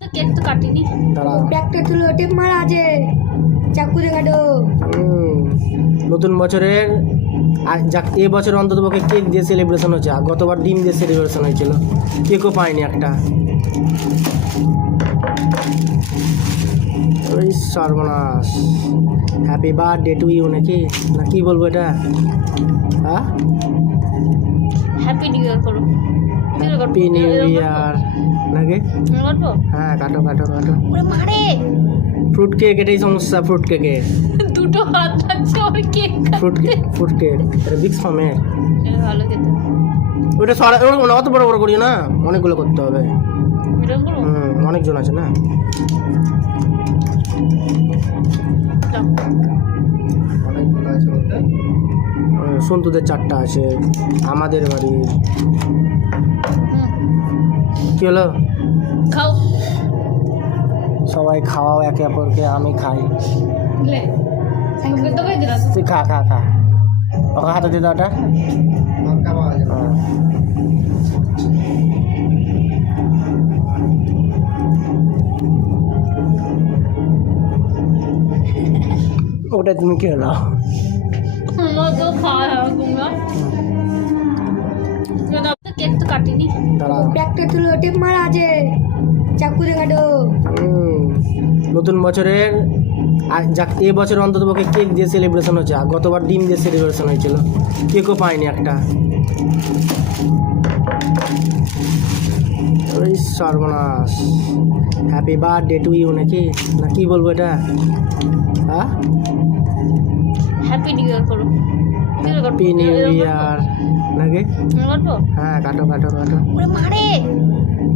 তো কেক তো কাটিনি। দাঁড়াও। ব্যাগটা তুলো, টেপ মারা আছে, চাকু দিয়ে কাটো। নতুন বছরের এ বছর অন্তত পক্ষে কেক দিয়ে সেলিব্রেশন হচ্ছে, আর গতবার ডিম দিয়ে সেলিব্রেশন হয়েছিল, কেকও পাইনি একটা। ওই সর্বনাশ। হ্যাপি বার্থডে টু ইউ নাকি, না কি বলবো এটা? হ্যাঁ, হ্যাপি নিউ ইয়ার করো। হ্যাপি নিউ ইয়ার নাকি? করবো? হ্যাঁ, কাটো কাটো কাটো। ওরে মারে ফ্রুট কেক, এটাই সমস্যা ফ্রুট কেকে। দুটো হাত লাগছে ওই কেক ফ্রুট কেক এটা বিক্স ফর্মের। ভালো খেতে। ওটা সরা অত বড় বড় করিও না, অনেকগুলো করতে হবে। এরকম করবো? অনেকজন আছে না। অনেকগুলো আছে বলতে সন্তুদের 4টা আছে, আমাদের বাড়ি। কি হলো? খাও। সবাই খাওয়াও একে অপরকে, আমি খাই। লে সাইকেল তো কই দিলা? তুই খা খা খা, ওকে হাতে দিয়ে দাও ওটা। লঙ্কা পাওয়া যাবে হ্যাঁ। ওটা তুমি খেয়ে নাও। আমার তো খাওয়া হবে তোমরা। কেক তো কাটিনি। দাঁড়াও। ব্যাগটা তুলো, টেপ মারা আছে, চাকু দিয়ে কাটো। নতুন বছরের এ বছর অন্তত পক্ষে কেক দিয়ে সেলিব্রেশন হচ্ছে, আর গতবার ডিম দিয়ে সেলিব্রেশন হয়েছিল, কেকও পাইনি একটা। ওই সর্বনাশ। হ্যাপি বার্থডে টু ইউ নাকি, না কি বলবো এটা? হ্যাঁ, হ্যাপি নিউ ইয়ার করো। হ্যাপি নিউ ইয়ার নাকি? করবো? হ্যাঁ, কাটো কাটো কাটো। ওরে মারে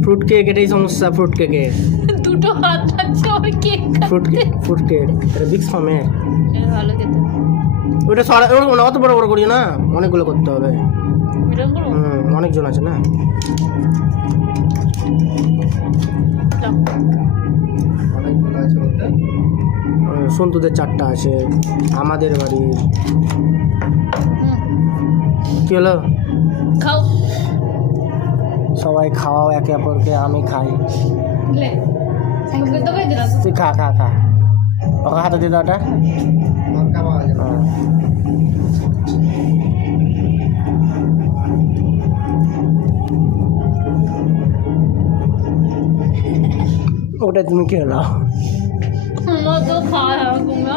ফ্রুট কেক, এটাই সমস্যা ফ্রুট কেকে। দুটো হাত লাগছে ওই কেক ফ্রুট কেক এটা বিক্স ফর্মের। ভালো খেতে। ওটা সরা অত বড় বড় করিও না, অনেকগুলো করতে হবে। এরকম করবো? অনেকজন আছে না। অনেকগুলো আছে বলতে সন্তুদের 4টা আছে, আমাদের বাড়ি। কি হলো? খাও। সবাই খাওয়াও একে অপরকে, আমি খাই। লে সাইকেল তো কই দিলা? তুই খা খা খা, ওকে হাতে দিয়ে দাও ওটা। লঙ্কা পাওয়া যাবে হ্যাঁ। ওটা তুমি খেয়ে নাও। আমার তো খাওয়া হবে তোমরা।